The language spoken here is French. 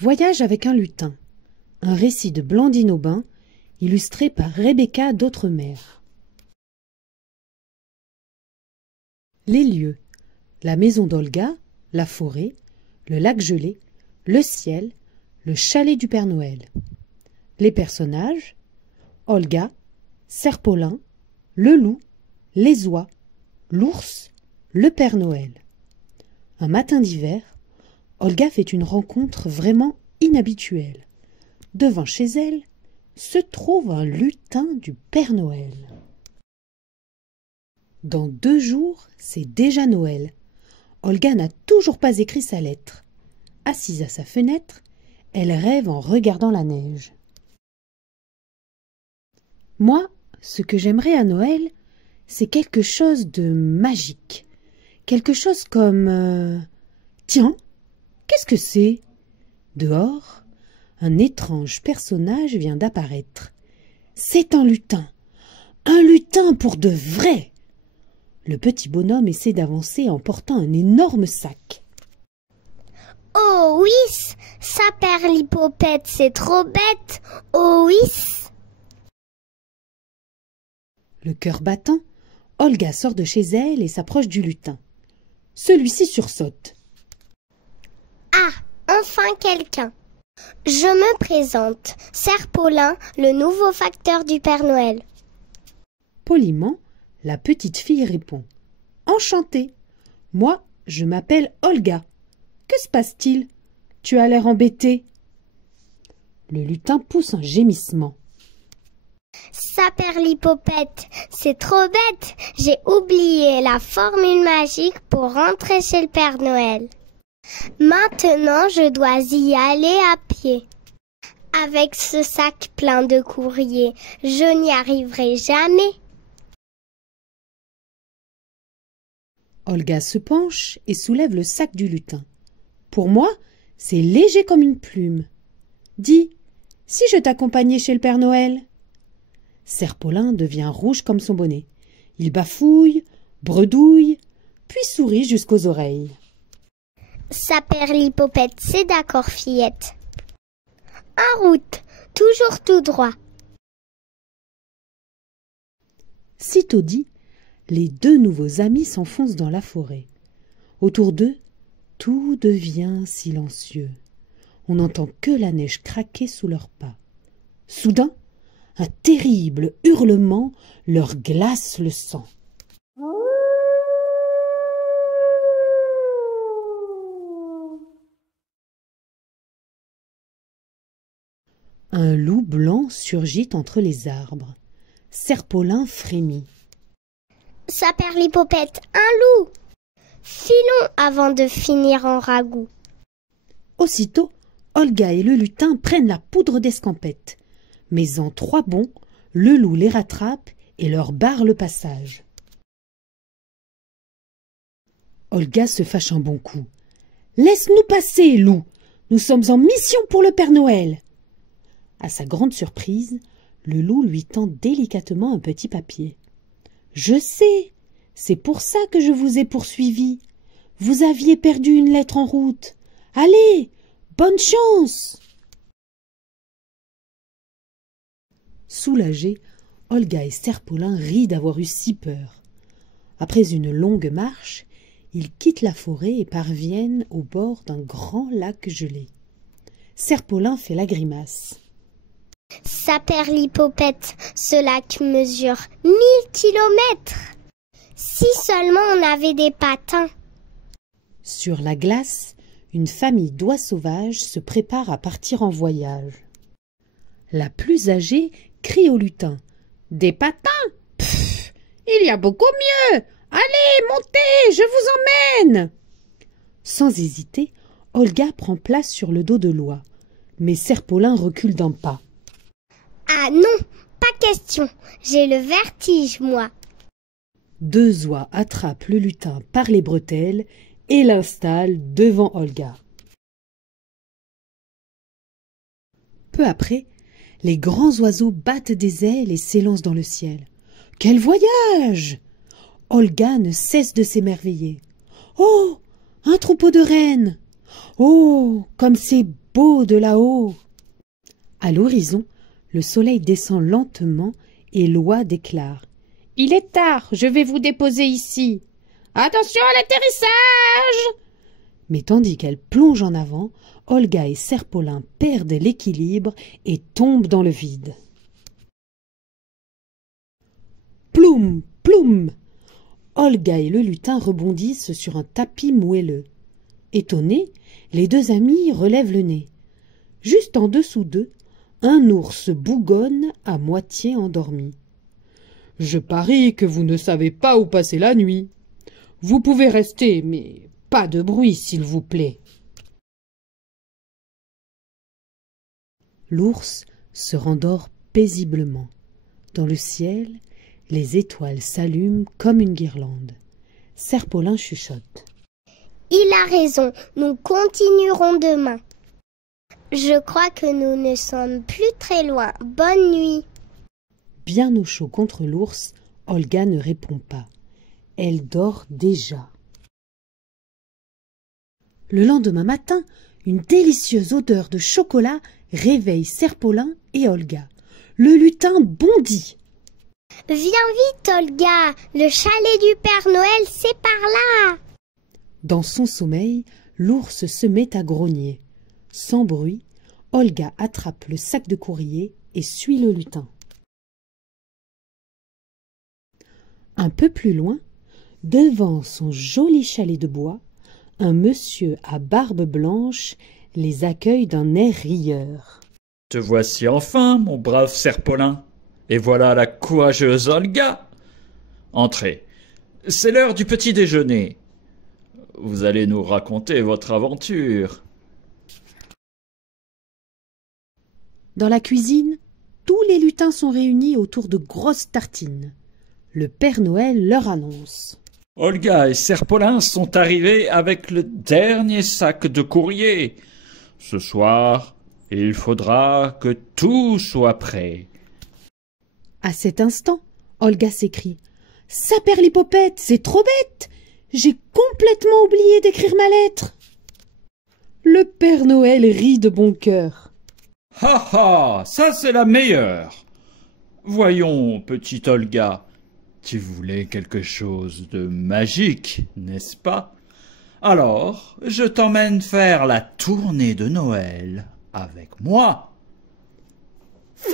Voyage avec un lutin. Un récit de Blandine Aubin, illustré par Rebecca d'Outremer. Les lieux: la maison d'Olga, la forêt, le lac gelé, le ciel, le chalet du Père Noël. Les personnages: Olga, Serpolin, le loup, les oies, l'ours, le Père Noël. Un matin d'hiver, Olga fait une rencontre vraiment inhabituelle. Devant chez elle se trouve un lutin du Père Noël. Dans 2 jours, c'est déjà Noël. Olga n'a toujours pas écrit sa lettre. Assise à sa fenêtre, elle rêve en regardant la neige. Moi, ce que j'aimerais à Noël, c'est quelque chose de magique. Quelque chose comme... Tiens, qu'est-ce que c'est? Dehors, un étrange personnage vient d'apparaître. C'est un lutin pour de vrai. Le petit bonhomme essaie d'avancer en portant un énorme sac. Oh oui, ça Perlipopette, c'est trop bête. Oh oui. Le cœur battant, Olga sort de chez elle et s'approche du lutin. Celui-ci sursaute. Ah, enfin quelqu'un. Je me présente, Serpolin, le nouveau facteur du Père Noël. Poliment, la petite fille répond. Enchantée. Moi, je m'appelle Olga. Que se passe-t-il? Tu as l'air embêtée. Le lutin pousse un gémissement. Ça Perlipopette, c'est trop bête. J'ai oublié la formule magique pour rentrer chez le Père Noël. Maintenant, je dois y aller à pied. Avec ce sac plein de courrier, je n'y arriverai jamais. Olga se penche et soulève le sac du lutin. Pour moi, c'est léger comme une plume. Dis, si je t'accompagnais chez le Père Noël? Serpolin devient rouge comme son bonnet. Il bafouille, bredouille, puis sourit jusqu'aux oreilles. Ça Perlipopette, c'est d'accord, fillette. En route, toujours tout droit. Sitôt dit, les 2 nouveaux amis s'enfoncent dans la forêt. Autour d'eux, tout devient silencieux. On n'entend que la neige craquer sous leurs pas. Soudain, un terrible hurlement leur glace le sang. Un loup blanc surgit entre les arbres. Serpolin frémit. Ça Perlipopette, un loup. Filons avant de finir en ragoût. Aussitôt, Olga et le lutin prennent la poudre d'escampette. Mais en 3 bonds, le loup les rattrape et leur barre le passage. Olga se fâche un bon coup. « Laisse-nous passer, loup. Nous sommes en mission pour le Père Noël. » À sa grande surprise, le loup lui tend délicatement un petit papier. « Je sais, c'est pour ça que je vous ai poursuivi. Vous aviez perdu une lettre en route. Allez, bonne chance !» Soulagés, Olga et Serpolin rient d'avoir eu si peur. Après une longue marche, ils quittent la forêt et parviennent au bord d'un grand lac gelé. Serpolin fait la grimace. Ça Perlipopette, ce lac mesure 1000 kilomètres. Si seulement on avait des patins. Sur la glace, une famille d'oies sauvages se prépare à partir en voyage. La plus âgée crie au lutin. « Des patins? Pfff, il y a beaucoup mieux. Allez, montez, je vous emmène !» Sans hésiter, Olga prend place sur le dos de l'oie. Mais Serpolin recule d'un pas. Ah non, pas question. J'ai le vertige, moi. 2 oies attrapent le lutin par les bretelles et l'installent devant Olga. Peu après, les grands oiseaux battent des ailes et s'élancent dans le ciel. Quel voyage! Olga ne cesse de s'émerveiller. Oh, un troupeau de rennes! Oh, comme c'est beau de là-haut. À l'horizon, le soleil descend lentement et l'oie déclare. Il est tard, je vais vous déposer ici. Attention à l'atterrissage! Mais tandis qu'elle plonge en avant, Olga et Serpolin perdent l'équilibre et tombent dans le vide. Ploum, ploum! Olga et le lutin rebondissent sur un tapis moelleux. Étonnés, les deux amis relèvent le nez. Juste en dessous d'eux, un ours bougonne à moitié endormi. « Je parie que vous ne savez pas où passer la nuit. Vous pouvez rester, mais pas de bruit, s'il vous plaît. » L'ours se rendort paisiblement. Dans le ciel, les étoiles s'allument comme une guirlande. Serpolin chuchote. « Il a raison, nous continuerons demain. Je crois que nous ne sommes plus très loin. Bonne nuit. » Bien au chaud contre l'ours, Olga ne répond pas. Elle dort déjà. Le lendemain matin, une délicieuse odeur de chocolat réveille Serpolin et Olga. Le lutin bondit. « Viens vite, Olga, le chalet du Père Noël, c'est par là !» Dans son sommeil, l'ours se met à grogner. Sans bruit, Olga attrape le sac de courrier et suit le lutin. Un peu plus loin, devant son joli chalet de bois, un monsieur à barbe blanche les accueille d'un air rieur. « Te voici enfin, mon brave Serpolin, et voilà la courageuse Olga. Entrez, c'est l'heure du petit déjeuner. Vous allez nous raconter votre aventure. » Dans la cuisine, tous les lutins sont réunis autour de grosses tartines. Le Père Noël leur annonce. « Olga et Serpolin sont arrivés avec le dernier sac de courrier. Ce soir, il faudra que tout soit prêt. » À cet instant, Olga s'écrie. « Saperlipopette, c'est trop bête! J'ai complètement oublié d'écrire ma lettre !» Le Père Noël rit de bon cœur. « Ha ha, ça c'est la meilleure. Voyons, petite Olga, tu voulais quelque chose de magique, n'est-ce pas? Alors, je t'emmène faire la tournée de Noël avec moi. » Fin.